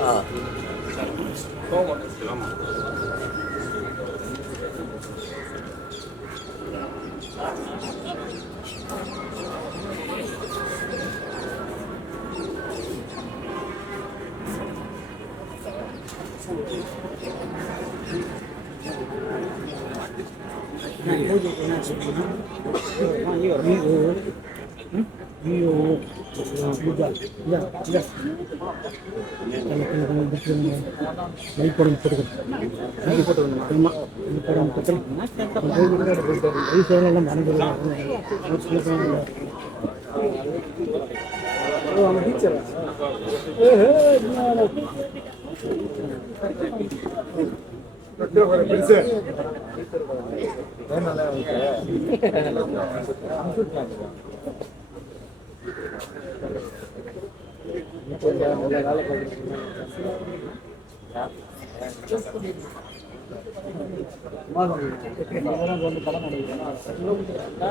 아. போட்டோம்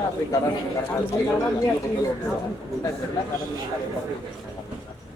அப்படி கடன் கடன்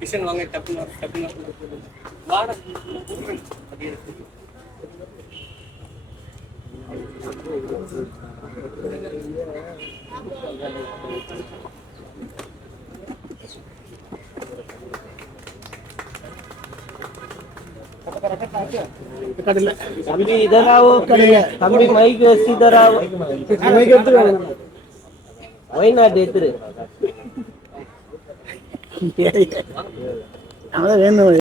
டிசைன் வாங்க டப்புன்னு டப்புன்னு வாட தம்பி இதராவோ கடையில தம்பி மைக் வச்சு இதராவோ ஒய்நாட்டு எடுத்துரு அதான் வேணும்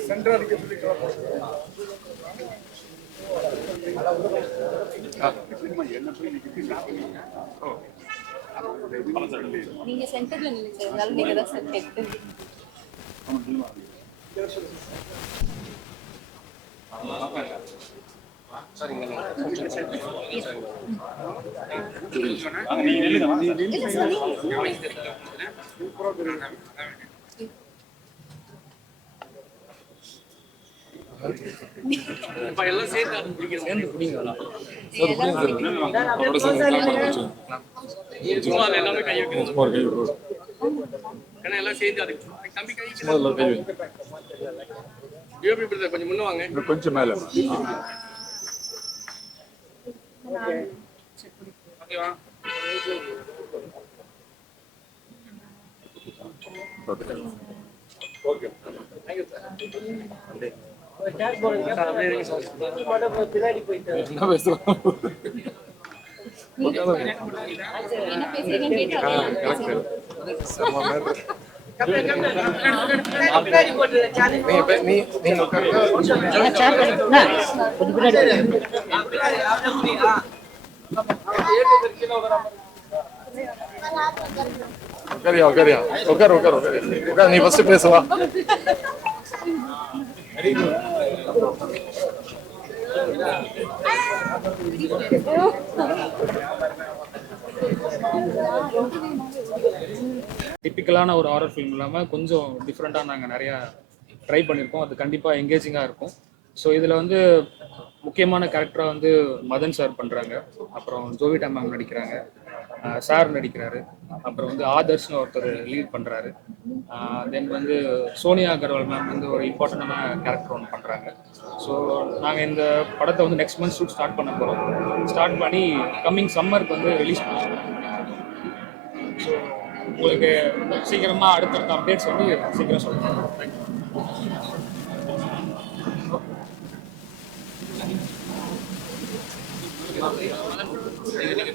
சென்டர் அடிக்க சொல்லி நீங்க சென்டர்ல நினைச்சதுனால நீங்க தான் சென்டர் எல்லாம் அது எல்லாமே கை வைக்கணும் எல்லாம் சேர்ந்து அது தம்பி கை யூபி பிரதர் கொஞ்சம் முன்ன வாங்க கொஞ்சம் மேல ஓகேவா ஓகே தேங்க்யூ சார் பின்னாடி போயிட்டு என்ன பேசுறீங்கன்னு கேட்டு பின்னாடி போட்டு நீ நீங்க உட்காரியா உட்காரியா உட்கார் உட்கார் உட்கார் உட்கார் நீ ஃபர்ஸ்ட் பேசுவா டிப்பிக்கலான ஒரு ஹாரர் ஃபிலிம் இல்லாமல் கொஞ்சம் டிஃப்ரெண்ட்டாக நாங்கள் நிறையா ட்ரை பண்ணியிருக்கோம் அது கண்டிப்பாக எங்கேஜிங்காக இருக்கும். ஸோ இதில் வந்து முக்கியமான கேரக்டராக வந்து மதன் சார் பண்ணுறாங்க அப்புறம் ஜோவிடா மேம் நடிக்கிறாங்க. சார் நடிக்கிறாரு. அப்புறம் வந்து ஆதர்ஷ்னு ஒருத்தர் லீட் பண்ணுறாரு தென் வந்து சோனியா அகர்வால் மேம் வந்து ஒரு இம்பார்ட்டண்டான கேரக்டர் ஒன்று பண்ணுறாங்க ஸோ நாங்கள் இந்த படத்தை வந்து நெக்ஸ்ட் மந்த் ஷூட் ஸ்டார்ட் பண்ண போகிறோம் ஸ்டார்ட் பண்ணி கம்மிங் சம்மருக்கு வந்து ரிலீஸ் பண்ணுவோம் உங்களுக்கு சீக்கிரமா அடுத்தடுத்த அப்டேட்ஸ் வந்து சீக்கிரம் சொல்லுங்கள் thank you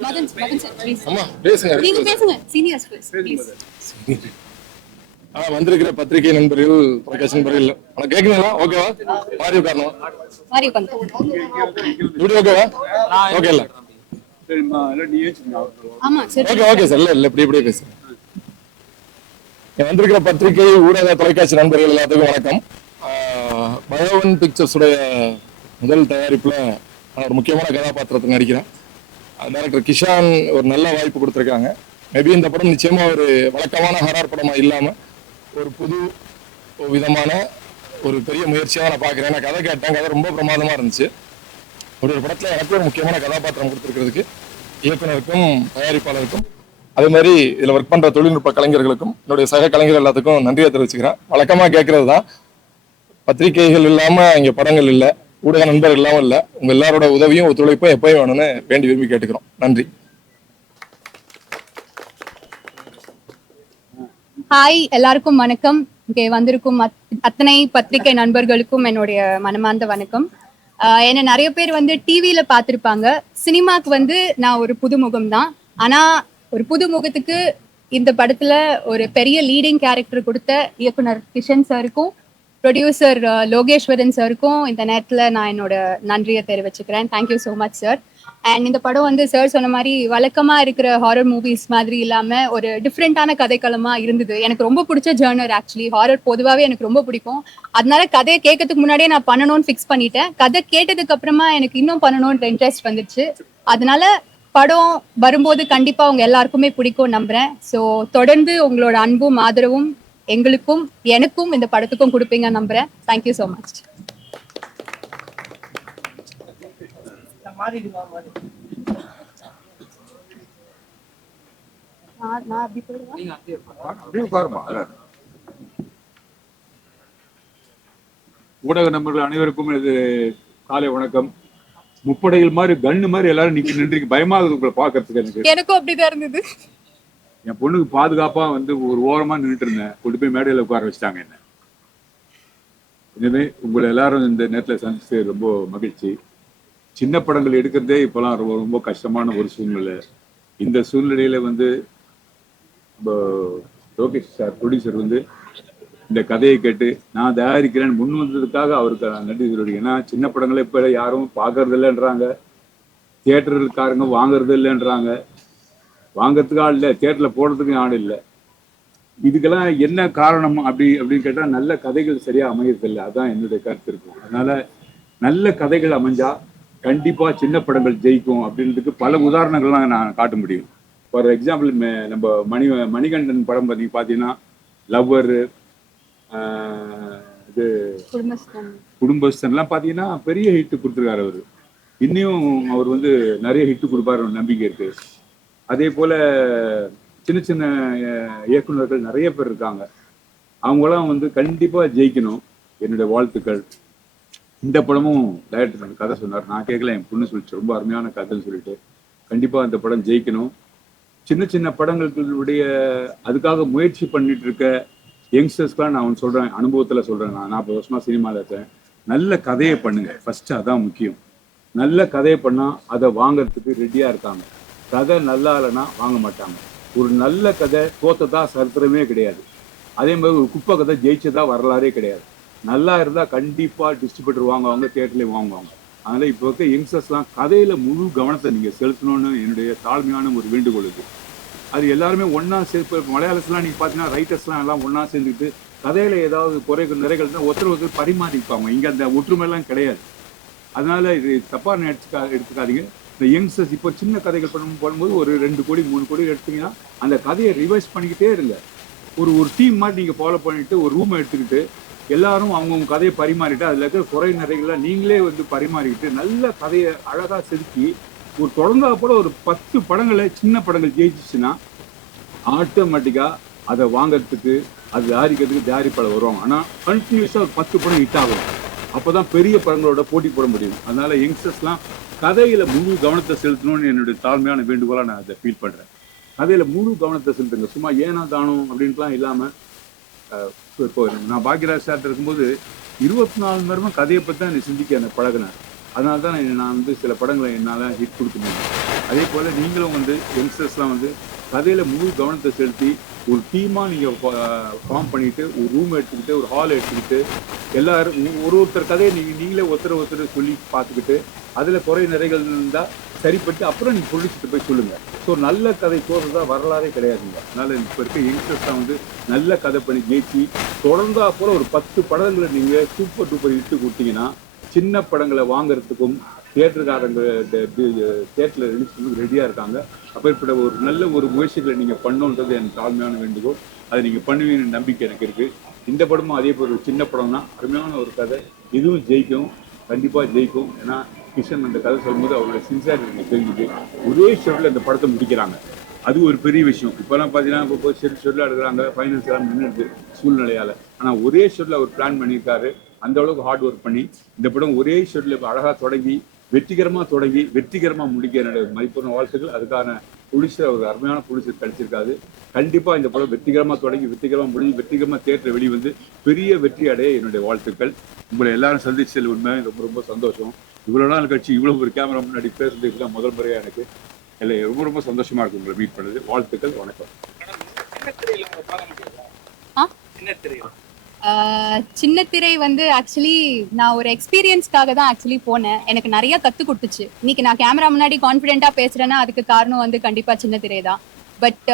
Madan Madan sir please ஆமா பேசுங்க. நீங்க பேசுங்க. சீனியர்ஸ் ப்ளீஸ் ஆ வந்திருக்கிற பத்திரிகை நண்பர்கள் தொலைக்காட்சி நண்பர்கள் உனக்கு கேட்குங்களா ஓகேவா மாறி உட்காரணும்? மாறி உட்காந்து இப்படி ஓகேவா ஓகே இல்ல. ஆமா சார் ஓகே ஓகே சார் இல்ல இல்ல இப்படி இப்படியே இங்க வந்திருக்கிற பத்திரிகை ஊடக தொலைக்காட்சி நண்பர்கள் எல்லாத்துக்கும் வணக்கம். பயோவன் பிக்சர்ஸ் உடைய முதல் தயாரிப்பில் நான் ஒரு முக்கியமான கதாபாத்திரத்தை நடிக்கிறேன். டேரக்டர் கிஷான் ஒரு நல்ல வாய்ப்பு கொடுத்துருக்காங்க. மேபி இந்த படம் நிச்சயமாக ஒரு வழக்கமான ஹரார் படமாக இல்லாமல் ஒரு புது விதமான ஒரு பெரிய முயற்சியாக நான் பார்க்குறேன். நான் கதை கேட்டேன். கதை ரொம்ப பிரமாதமாக இருந்துச்சு. ஒரு ஒரு படத்தில் எனக்கு ஒரு முக்கியமான கதாபாத்திரம் கொடுத்துருக்கிறதுக்கு இயக்குனருக்கும் தயாரிப்பாளருக்கும் அதே மாதிரி இதுல ஒர்க் பண்ற தொழில்நுட்ப கலைஞர்களுக்கும் என்னுடைய சக கலைஞர் எல்லாத்துக்கும் நன்றியை தெரிவிச்சுக்கிறேன். வழக்கமா கேட்கறது தான் பத்திரிகைகள் இல்லாம இங்க படங்கள் இல்ல ஊடக நண்பர்கள் இல்லாமல் இல்ல உங்க எல்லாரோட உதவியும் ஒத்துழைப்பும் எப்பயும் வேணும்னு வேண்டி விரும்பி கேட்டுக்கிறோம். நன்றி. ஹாய் எல்லாருக்கும் வணக்கம். இங்கே வந்திருக்கும் அத்- அத்தனை பத்திரிகை நண்பர்களுக்கும் என்னுடைய மனமார்ந்த வணக்கம். என்னை நிறைய பேர் வந்து டிவியில பார்த்துருப்பாங்க. சினிமாக்கு வந்து நான் ஒரு புதுமுகம் தான் ஆனா ஒரு புது முகத்துக்கு இந்த படத்துல ஒரு பெரிய லீடிங் கேரக்டர் கொடுத்த இயக்குனர் கிஷன் சாருக்கும் ப்ரொடியூசர் லோகேஸ்வரன் சாருக்கும் இந்த நேரத்துல நான் என்னோட நன்றியை தெரிவிச்சுக்கிறேன். Thank you so much sir and இந்த படம் வந்து சார் சொன்ன மாதிரி வழக்கமா இருக்கிற ஹாரர் மூவிஸ் மாதிரி இல்லாமல் ஒரு டிஃப்ரெண்ட்டான கதைக்களமாக இருந்தது. எனக்கு ரொம்ப பிடிச்ச ஜேர்னர் ஆக்சுவலி ஹாரர் பொதுவாகவே எனக்கு ரொம்ப பிடிக்கும். அதனால கதையை கேட்கறதுக்கு முன்னாடியே நான் பண்ணணும்னு ஃபிக்ஸ் பண்ணிட்டேன். கதை கேட்டதுக்கு அப்புறமா எனக்கு இன்னும் பண்ணணும்ன்ற இன்ட்ரெஸ்ட் வந்துச்சு அதனால படம் வரும்போது கண்டிப்பா உங்க எல்லாருக்குமே பிடிக்கும் நம்புறேன். ஸோ தொடர்ந்து உங்களோட அன்பும் ஆதரவும் எங்களுக்கும் எனக்கும் இந்த படத்துக்கும் கொடுப்பீங்க நம்புறேன். தேங்க்யூ ஸோ மச் ஊடக நண்பர்கள் அனைவருக்கும் இது காலை வணக்கம். முப்படைகள் மாதிரி கண்ணு மாதிரி எல்லாரும் நிக்க நின்றுக்கு பயமாகுது உங்களை பாக்குறதுக்கு எனக்கு. எனக்கும் அப்படிதான் இருந்தது. என் பொண்ணுக்கு பாதுகாப்பா வந்து ஒரு ஓரமா நின்றுட்டு இருந்தேன். கொண்டு போய் மேடையில உட்கார வச்சுட்டாங்க என்ன. எனவே உங்களை எல்லாரும் இந்த நேரத்துல சந்திச்சு ரொம்ப மகிழ்ச்சி. சின்ன படங்கள் எடுக்கிறதே இப்பெல்லாம் ரொம்ப ரொம்ப கஷ்டமான ஒரு சூழ்நிலை. இந்த சூழ்நிலையில வந்து லோகேஷ் சார் ப்ரொடியூசர் வந்து இந்த கதையை கேட்டு நான் தயாரிக்கிறேன் முன் வந்ததுக்காக அவருக்கு நான் நன்றி சொல்லிடுறேன் ஏன்னா சின்ன படங்களை இப்போ யாரும் பார்க்கறது இல்லைன்றாங்க தியேட்டருக்காரங்க வாங்குறது இல்லைன்றாங்க வாங்குறதுக்கு ஆள் இல்லை தியேட்டரில் போடுறதுக்கு ஆள் இல்லை. இதுக்கெல்லாம் என்ன காரணம் அப்படி அப்படின்னு கேட்டால் நல்ல கதைகள் சரியா அமையறதில்லை. அதான் என்னுடைய கருத்து இருக்கும். அதனால நல்ல கதைகள் அமைஞ்சா கண்டிப்பா சின்ன படங்கள் ஜெயிக்கும் அப்படின்றதுக்கு பல உதாரணங்கள்லாம் நான் காட்ட முடியும். ஃபார் எக்ஸாம்பிள் நம்ம மணி மணிகண்டன் படம் பார்த்தீங்க பார்த்தீங்கன்னா லவ்வர் இது குடும்பஸ்தான். குடும்பஸ்தன்லாம் பார்த்தீங்கன்னா பெரிய ஹிட் கொடுத்துருக்காரு அவர். இன்னும் அவர் வந்து நிறைய ஹிட் கொடுப்பாரு நம்பிக்கை இருக்கு. அதே போல சின்ன சின்ன அஹ், இயக்குனர்கள் நிறைய பேர் இருக்காங்க. அவங்களாம் வந்து கண்டிப்பா ஜெயிக்கணும். என்னுடைய வாழ்த்துக்கள். இந்த படமும் டைரக்டர் கதை சொன்னார். நான் கேட்கல என் பொண்ணு சொல்லிச்சு. ரொம்ப அருமையான கதைன்னு சொல்லிட்டு. கண்டிப்பா அந்த படம் ஜெயிக்கணும். சின்ன சின்ன படங்களுடைய அதுக்காக முயற்சி பண்ணிட்டு இருக்க யங்ஸ்டர்ஸ்க்குலாம் நான் ஒன்று சொல்கிறேன் அனுபவத்தில் சொல்கிறேன் நான். நாற்பது வருஷமாக சினிமாவில் இருக்கேன். நல்ல கதையை பண்ணுங்க. ஃபஸ்ட்டு அதான் முக்கியம். நல்ல கதையை பண்ணால் அதை வாங்குறதுக்கு ரெடியாக இருக்காங்க. கதை நல்லா இல்லைன்னா வாங்க மாட்டாங்க. ஒரு நல்ல கதை தோத்ததா சரித்திரமே கிடையாது. அதே மாதிரி ஒரு குப்பை கதை ஜெயிச்சதா வரலாறே கிடையாது. நல்லா இருந்தால் கண்டிப்பாக டிஸ்ட்ரிபியூட்டர் வாங்குவாங்க தியேட்டர்லேயும் வாங்குவாங்க. அதனால் இப்போ இருக்க யங்ஸ்டர்ஸ்லாம் கதையில் முழு கவனத்தை நீங்கள் செலுத்தணும்னு என்னுடைய தாழ்மையான ஒரு வேண்டுகோள் இருக்குது அது எல்லாருமே ஒன்றா சேர்ப்பு மலையாளத்துலாம் நீங்கள் பார்த்தீங்கன்னா ரைட்டர்ஸ்லாம் எல்லாம் ஒன்றா சேர்ந்துட்டு கதையில் ஏதாவது குறைகள் நிறைகள் தான் ஒருத்தர் ஒருத்தர் பரிமாறிப்பாங்க. இங்கே அந்த ஒற்றுமைலாம் கிடையாது. அதனால் இது தப்பாக எடுத்துக்கா எடுத்துக்காதீங்க. இந்த யங்ஸ்டர்ஸ் இப்போ சின்ன கதைகள் பண்ணும் பண்ணும்போது ஒரு ரெண்டு கோடி மூணு கோடி எடுத்தீங்கன்னா அந்த கதையை ரிவைஸ் பண்ணிக்கிட்டே இருங்க. ஒரு ஒரு டீம் மாதிரி நீங்கள் ஃபாலோ பண்ணிவிட்டு ஒரு ரூம் எடுத்துக்கிட்டு எல்லாரும் அவங்கவுங்க கதையை பரிமாறிட்டு அதில் இருக்கிற குறை நிறைகளை நீங்களே வந்து பரிமாறிக்கிட்டு நல்ல கதையை அழகாக செதுக்கி ஒரு தொடர்ந்தா கூட ஒரு பத்து படங்களை சின்ன படங்கள் ஜெயிச்சிச்சுன்னா ஆட்டோமேட்டிக்கா அதை வாங்குறதுக்கு அது தயாரிக்கிறதுக்கு தயாரிப்பாளர் வருவாங்க. ஆனா கண்டினியூஸா ஒரு பத்து படம் ஹிட் ஆகும். அப்பதான் பெரிய படங்களோட போட்டி போட முடியும். அதனால யங்ஸ்டர்ஸ்லாம் கதையில முழு கவனத்தை செலுத்தணும்னு என்னுடைய தாழ்மையான வேண்டுகோளாக நான் அதை ஃபீல் பண்றேன். கதையில முழு கவனத்தை செலுத்துங்க. சும்மா ஏனா தானம் அப்படின்ட்டுலாம் இல்லாம இப்போ நான் பாக்யராஜ் சார்ட்ட இருக்கும்போது இருபத்தி நாலு மணி நேரமும் கதையை பற்றி தான் என்னை சிந்திக்க என்னை பழகினார். அதனால தான் நான் நான் வந்து சில படங்களை என்னால் ஹிட் கொடுக்க முடியும். அதே போல் நீங்களும் வந்து யங்ஸ்டர்ஸ்லாம் வந்து கதையில் முழு கவனத்தை செலுத்தி ஒரு டீமாக நீங்கள் ஃபார்ம் பண்ணிவிட்டு ஒரு ரூம் எடுத்துக்கிட்டு ஒரு ஹால் எடுத்துக்கிட்டு எல்லாரும் ஒரு ஒருத்தர் கதையை நீங்கள் நீங்களே ஒருத்தர் ஒருத்தர் சொல்லி பார்த்துக்கிட்டு அதில் குறை நிறைகள் இருந்தால் சரிப்பட்டு அப்புறம் நீங்கள் ப்ரொடியூசர்கிட்ட போய் சொல்லுங்கள் ஸோ நல்ல கதை போகிறதா வரலாறே கிடையாதுங்க அதனால் இப்போ இருக்க யங்ஸ்டர்ஸ்லாம் வந்து நல்ல கதை பண்ணி ஜெயிச்சு தொடர்ந்தா போல் ஒரு பத்து படங்களை நீங்கள் சூப்பர் டூப்பர் இட்டு கொடுத்தீங்கன்னா சின்ன படங்களை வாங்குறதுக்கும் தியேட்டருக்காரங்க தியேட்டரில் ரிலீஸ் பண்ணி ரெடியாக இருக்காங்க. அப்பேற்பட்ட ஒரு நல்ல ஒரு முயற்சிகளை நீங்கள் பண்ணணுன்றது என் தாழ்மையான வேண்டுகோள். அதை நீங்கள் பண்ணுவீங்கன்னு நம்பிக்கை எனக்கு இருக்குது இந்த படமும் அதே போல் ஒரு சின்ன படம் தான் அருமையான ஒரு கதை. இதுவும் ஜெயிக்கும். கண்டிப்பாக ஜெயிக்கும். ஏன்னா கிஷன் அந்த கதை சொல்லும்போது அவரோட சின்சாரிட்டி எனக்கு தெரிஞ்சுது. ஒரே ஷெட்யூலில் இந்த படத்தை முடிக்கிறாங்க. அது ஒரு பெரிய விஷயம். இப்போலாம் பார்த்தீங்கன்னா இப்போ போய் ஷெட் எடுக்கிறாங்க. ஃபைனான்ஸ் எல்லாம் நின்றுடுது சூழ்நிலையால். ஆனால் ஒரே ஷெட்யூல் அவர் பிளான் பண்ணியிருக்காரு. அந்த அளவுக்கு ஹார்ட் ஒர்க் பண்ணி இந்த படம் ஒரே ஷெட்யூல் இப்போ அழகாக தொடங்கி வெற்றிகரமாக தொடங்கி வெற்றிகரமாக முடிக்க என்னுடைய மதிப்பான வாழ்த்துக்கள். அதுக்கான ப்ரொடியூசர் ஒரு அருமையான ப்ரொடியூசர் கிடைச்சிருக்காது கண்டிப்பாக இந்த படம் வெற்றிகரமாக தொடங்கி வெற்றிகரமாக முடிஞ்சு வெற்றிகரமாக தேட்டரை வெளிவந்து பெரிய வெற்றி அடைய என்னுடைய வாழ்த்துக்கள். உங்களை எல்லாரும் சந்திச்சதில் உண்மையாக ரொம்ப ரொம்ப சந்தோஷம். இவ்வளோ நாள் கழிச்சு இவ்வளோ ஒரு கேமரா முன்னாடி பேசுறதுக்கு தான் முதல் முறையாக எனக்கு. இல்லை ரொம்ப ரொம்ப சந்தோஷமா இருக்கு உங்களை மீட் பண்ணது. வாழ்த்துக்கள் வணக்கம். என்ன திரையில? சின்ன திரை வந்து ஆக்சுவலி நான் ஒரு எக்ஸ்பீரியன்ஸ்க்காக தான் ஆக்சுவலி போனேன். எனக்கு நிறைய கத்து கொடுத்துச்சு. இன்னைக்கு நான் கேமரா முன்னாடி கான்ஃபிடென்ட்டா பேசுறேன்னா அதுக்கு காரணம் வந்து கண்டிப்பா சின்ன திரை தான். But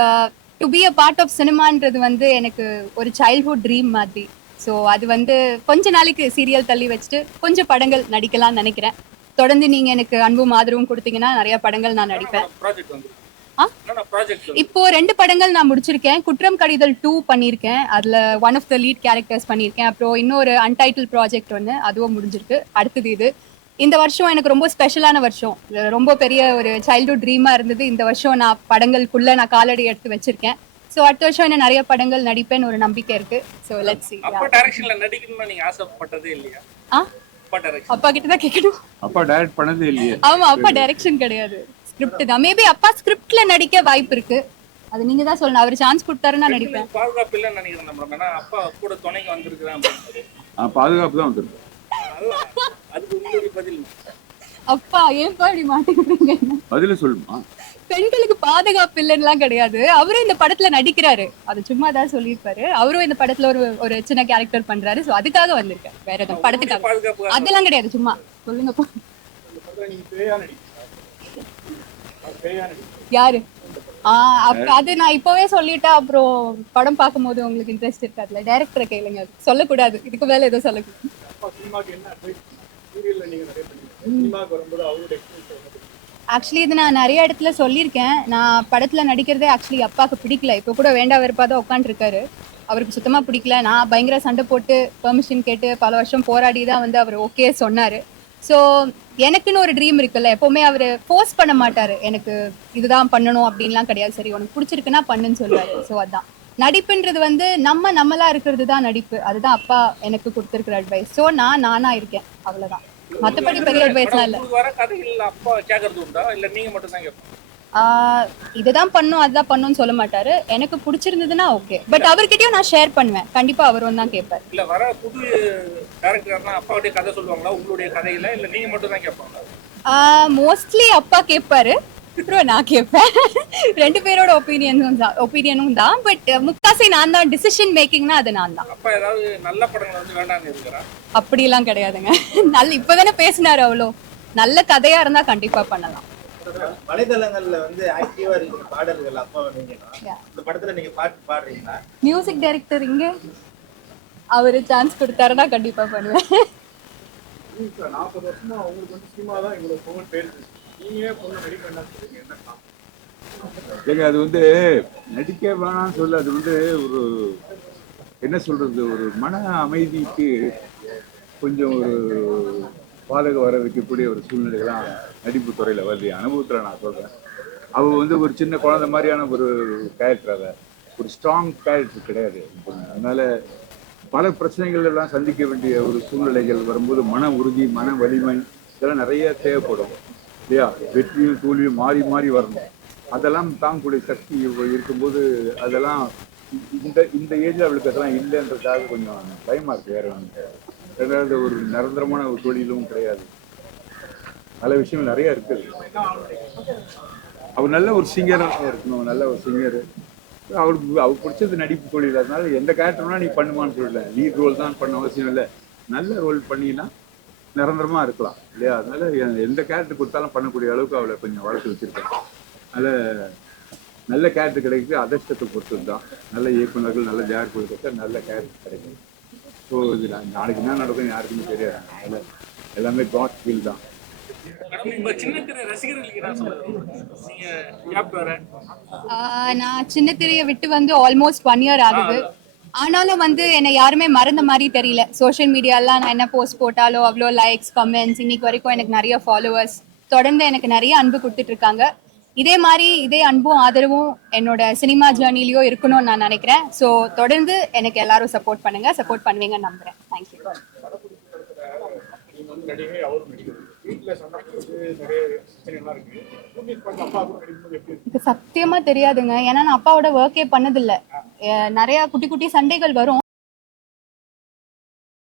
to be a part of சினிமான்றது வந்து எனக்கு ஒரு சைல்ட்ஹுட் ட்ரீம் மாதிரி. ஸோ அது வந்து கொஞ்ச நாளைக்கு சீரியல் தள்ளி வச்சுட்டு கொஞ்சம் படங்கள் நடிக்கலாம்னு நினைக்கிறேன். தொடர்ந்து நீங்க எனக்கு அன்பும் ஆதரவும் கொடுத்தீங்கன்னா நிறைய படங்கள் நான் நடிப்பேன். இப்போ ரெண்டு படங்கள் நான் முடிச்சிருக்கேன். குற்றம் கடிதல் டூ பண்ணியிருக்கேன். அதுல one of the lead characters பண்ணியிருக்கேன். அப்புறம் இன்னொரு அன்டைட்டில் ப்ராஜெக்ட் ஒன்று அதுவும் முடிஞ்சிருக்கு. அடுத்தது இது. இந்த வருஷம் எனக்கு ரொம்ப ஸ்பெஷலான வருஷம். ரொம்ப பெரிய ஒரு சைல்ட்ஹுட் ட்ரீமா இருந்தது. இந்த வருஷம் நான் படங்களுக்குள்ள நான் காலடி எடுத்து வச்சிருக்கேன். ஸோ அடுத்த வருஷம் என்ன நிறைய படங்கள் நடிப்பேன்னு ஒரு நம்பிக்கை இருக்கு. ஸோ லெட்ஸ் சி அப்பா டைரக்ஷன்ல நடிக்கணும்னு நீங்க ஆசைப்பட்டதே இல்லையா? ஆ? அப்பா டைரக்ஷன் அப்பா கிட்ட தான் கேட்கணும் அப்பா டைரக்ட் பண்ணதே இல்லையே. ஆமா அப்பா டைரக்ஷன் கிடையாது. ஸ்கிரிப்ட் தான். மேபி அப்பா ஸ்கிரிப்ட்ல நடிக்க வாய்ப்பு இருக்கு. அது நீங்க தான் சொல்லணும். அவர் சான்ஸ் கொடுத்தாருன்னா நடிப்பேன் பாதுகாப்பு இல்லைன்னு நினைக்கிறேன் ஏன்னா அப்பா கூட துணைக்கு வந்திருக்கிறேன் பாதுகாப்பு தான் வந்திருக்கு. அதுதான் அதுக்கு உங்களுடைய பதில். அப்பா ஏன்பா இப்படி மாட்டேங்கிறீங்க பதில சொல்லுமா? பெண்களுக்கு பாதுகாப்பு இல்லைன்னுலாம் கிடையாது. அவரும் இந்த படத்துல நடிக்கிறாரு. அது சும்மா தான் சொல்லியிருப்பாரு. அவரும் இந்த படத்துல ஒரு ஒரு சின்ன கேரக்டர் பண்றாரு. சோ அதுக்காக வந்திருக்கேன் வேற எதுவும் படத்துக்காக. பாதுகாப்பு அதெல்லாம் கிடையாது. சும்மா சொல்லுங்கப்பா. யாரு? அது நான் இப்பவே சொல்லிட்டா அப்புறம் படம் பார்க்கும்போது உங்களுக்கு இன்ட்ரெஸ்ட் இருக்காதுல்ல? டைரக்டரை கேளுங்க. சொல்லக்கூடாது. இதுக்கு மேல எதுவும் சொல்லக்கூடாது. ஆக்சுவலி இது நான் நிறைய இடத்துல சொல்லியிருக்கேன். நான் படத்துல நடிக்கிறதே ஆக்சுவலி அப்பாவுக்கு பிடிக்கல. இப்போ கூட வேண்டா வெறுப்பா தான் உட்காந்துருக்காரு அவருக்கு சுத்தமா பிடிக்கல. நான் பயங்கர சண்டை போட்டு பெர்மிஷன் கேட்டு பல வருஷம் போராடி தான் வந்து அவர் ஓகே சொன்னாரு. ஸோ எனக்குன்னு ஒரு ட்ரீம் இருக்குல்ல எப்பவுமே அவர் ஃபோர்ஸ் பண்ண மாட்டாரு. எனக்கு இதுதான் பண்ணணும் அப்படின்லாம் கிடையாது. சரி உனக்கு பிடிச்சிருக்குன்னா பண்ணுன்னு சொல்லுவாரு ஸோ அதான். நடிப்புன்றது வந்து நம்ம நம்மளா இருக்கிறது தான் நடிப்பு. அதுதான் அப்பா எனக்கு கொடுத்துருக்குற அட்வைஸ் ஸோ நான் நானா இருக்கேன். அவ்வளவுதான். மற்றபடி பெரிய அட்வைஸ்லாம் இல்லை. இதுதான் பண்ணும் அதுதான் பண்ணும்னு சொல்ல மாட்டாரு. எனக்கு பிடிச்சிருந்ததுன்னா ஓகே பட் அவர்கிட்டயும் நான் ஷேர் பண்ணுவேன். கண்டிப்பா அவரும் தான் கேட்பாரு. இல்ல வர புது டேரக்டர்னா அப்பாவுடைய கதை சொல்லுவாங்களா? உங்களுடைய கதையில? இல்ல நீங்க மட்டும் தான் கேட்பாங்களா? மோஸ்ட்லி அப்பா கேட்பாரு. அப்புறம் நான் கேட்பேன். ரெண்டு பேரோட ஒப்பீனியனும் தான் ஒப்பீனியனும் தான். பட் முக்காசி நான் தான் டிசிஷன் மேக்கிங்னா அது நான் தான். அப்பா ஏதாவது நல்ல படங்கள் வந்து வேண்டாம்னு அப்படிலாம் கிடையாதுங்க. நல்ல இப்பதானே பேசினாரு அவ்வளோ. நல்ல கதையா இருந்தா கண்டிப்பா பண்ணலாம். வலைதளங்கள்ல வந்து ஆக்டிவா இருக்கிற பாடல்கள் அப்பா Yeah. இந்த படத்துல நீங்க பாட்டு பாடுறீங்களா மியூசிக் டைரக்டர் இங்க அவரு சான்ஸ் கொடுத்தாருன்னா கண்டிப்பா பண்ணுவேன் நாற்பது வருஷமா அவங்களுக்கு வந்து சினிமா தான் இவ்வளவு புகழ் பேருது நீங்க பொண்ணு ரெடி பண்ணா சொல்றீங்க என்ன? ஏங்க அது வந்து நடிக்க வேணாம்னு சொல்ல அது வந்து ஒரு என்ன சொல்றது ஒரு மன அமைதிக்கு கொஞ்சம் ஒரு பாதக வர வைக்கக்கூடிய ஒரு சூழ்நிலைகள்லாம் நடிப்பு துறையில் வருது. அனுபவத்தில் நான் சொல்கிறேன் அவ வந்து ஒரு சின்ன குழந்தை மாதிரியான ஒரு கேரக்டர் அதை ஒரு ஸ்ட்ராங் கேரக்டர் கிடையாது. அதனால் பல பிரச்சனைகள் எல்லாம் சந்திக்க வேண்டிய ஒரு சூழ்நிலைகள் வரும்போது மன உறுதி மன வலிமை இதெல்லாம் நிறைய தேவைப்படும். இல்லையா? வெற்றியும் தோல்வியும் மாறி மாறி வரணும். அதெல்லாம் தாங்கக்கூடிய சக்தி இருக்கும்போது அதெல்லாம் இந்த இந்த ஏஜில் அவளுக்கு அதெல்லாம் இல்லைன்றதுக்காக கொஞ்சம் பயமாக இருக்குது வேறு ஒன்று ஏதாவது ஒரு நிரந்தரமான ஒரு தொழிலும் கிடையாது. நல்ல விஷயம் நிறைய இருக்குது. அவர் நல்ல ஒரு சிங்கராக இருக்கணும் நல்ல ஒரு சிங்கர் அவருக்கு அவர் பிடிச்சது நடிப்பு தொழில். அதனால எந்த கேரக்டர்னா நீ பண்ணுமான்னு சொல்லல. லீட் ரோல் தான் பண்ண அவசியம் இல்லை. நல்ல ரோல் பண்ணினா நிரந்தரமாக இருக்கலாம் இல்லையா? அதனால எந்த கேரக்டர் கொடுத்தாலும் பண்ணக்கூடிய அளவுக்கு அவளை கொஞ்சம் வளர்த்து வச்சுருக்கேன். அதில் நல்ல கேரக்டர் கிடைக்குது. அதிர்ஷ்டத்தை பொறுத்தது தான் நல்ல இயக்குநர்கள் நல்ல தயாரிப்பு கொடுத்தா நல்ல கேரக்டர் கிடைக்கும் ஸோ இது நாளைக்கு என்ன நடக்கும் யாருக்குமே தெரியாது. அதனால எல்லாமே காட் ஃபீல் தான். நான் சின்ன திரையை விட்டு வந்து ஆல்மோஸ்ட் ஒன் இயர் ஆகுது. ஆனாலும் வந்து என்னை யாருமே மறந்த மாதிரி தெரியல. சோஷியல் மீடியாலாம் நான் என்ன போஸ்ட் போட்டாலோ அவ்வளோ லைக்ஸ் கமெண்ட்ஸ் இன்னைக்கு வரைக்கும் எனக்கு நிறைய ஃபாலோவர்ஸ் தொடர்ந்து எனக்கு நிறைய அன்பு கொடுத்துட்டு இருக்காங்க. இதே மாதிரி இதே அன்பும் ஆதரவும் என்னோட சினிமா ஜேர்னிலையும் இருக்கணும்னு நான் நினைக்கிறேன். ஸோ தொடர்ந்து எனக்கு எல்லாரும் சப்போர்ட் பண்ணுங்க. சப்போர்ட் பண்ணுவீங்கன்னு நம்புறேன். தேங்க்யூ சத்தியமா தெரியாதுங்க. ஏன்னா நான் அப்பாவோட ஒர்க்கே பண்ணதில்லை. நிறைய குட்டி குட்டி சண்டைகள் வரும்.